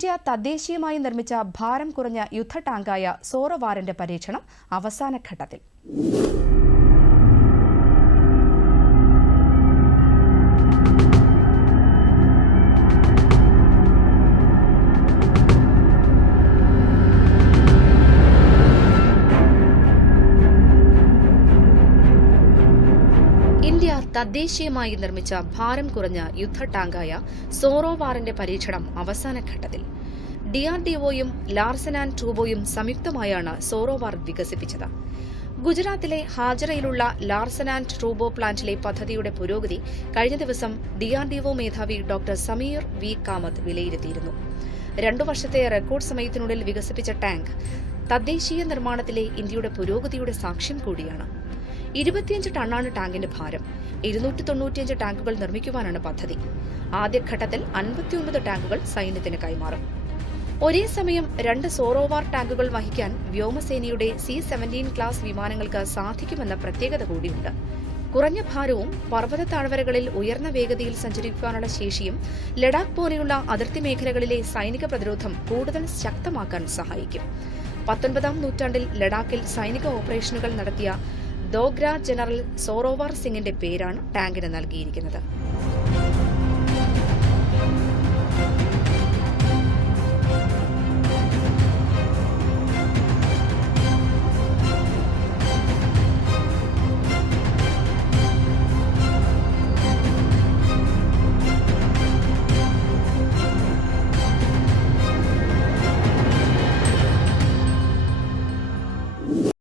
India തദ്ദേശീയമായി നിർമ്മിച്ച ഭാരം കുറഞ്ഞ യുദ്ധ ടാങ്കായ സോറവാറിന്റെ പരീക്ഷണം അവസാന ഘട്ടത്തിൽ തദ്ദേശീയമായി നിർമ്മിച്ച ഭാരം കുറഞ്ഞ യുദ്ധ ടാങ്കായ സോറോവാറിന്റെ പരീക്ഷണം അവസാന ഘട്ടത്തിൽ. ഡിആർഡിഒയും ലാർസൻ ആൻഡ് ട്രൂബോയും സംയുക്തമായാണ് സോറോവാർ വികസിപ്പിച്ചത്. ഗുജറാത്തിലെ ഹാജറയിലുള്ള ലാർസൻ ആൻഡ് ട്രൂബോ പ്ലാന്റിലെ പദ്ധതിയുടെ പുരോഗതി കഴിഞ്ഞ ദിവസം ഡിആർഡിഒ മേധാവി ഡോക്ടർ സമീർ വി. കാമത്ത് വിലയിരുത്തിയിരുന്നു. രണ്ടു വർഷത്തെ റെക്കോർഡ് സമയത്തിനുള്ളിൽ വികസിപ്പിച്ച ടാങ്ക് തദ്ദേശീയ നിർമ്മാണത്തിലെ ഇന്ത്യയുടെ പുരോഗതിയുടെ സാക്ഷ്യം കൂടിയാണ്. ഇരുപത്തിയഞ്ച് ടണ്ണാണ് ടാങ്കിന്റെ ഭാരം. ഇരുന്നൂറ്റി തൊണ്ണൂറ്റിയഞ്ച് ടാങ്കുകൾ നിർമ്മിക്കുവാനാണ് പദ്ധതി. ആദ്യഘട്ടത്തിൽ അൻപത്തിയൊൻപത് ടാങ്കുകൾ സൈന്യത്തിന് കൈമാറും. ഒരേ സമയം രണ്ട് സോറോവാർ ടാങ്കുകൾ വഹിക്കാൻ വ്യോമസേനയുടെ സി സെവന്റീൻ ക്ലാസ് വിമാനങ്ങൾക്ക് സാധിക്കുമെന്ന പ്രത്യേകത കൂടിയുണ്ട്. കുറഞ്ഞ ഭാരവും പർവത താഴ്വരകളിൽ ഉയർന്ന വേഗതയിൽ സഞ്ചരിക്കാനുള്ള ശേഷിയും ലഡാക്ക് പോലെയുള്ള അതിർത്തി മേഖലകളിലെ സൈനിക പ്രതിരോധം കൂടുതൽ ശക്തമാക്കാൻ സഹായിക്കും. പത്തൊൻപതാം നൂറ്റാണ്ടിൽ ലഡാക്കിൽ സൈനിക ഓപ്പറേഷനുകൾ നടത്തിയ ദോഗ്ര ജനറൽ സോറോവാർ സിംഗിന്റെ പേരാണ് ടാങ്കിന് നൽകിയിരിക്കുന്നത്.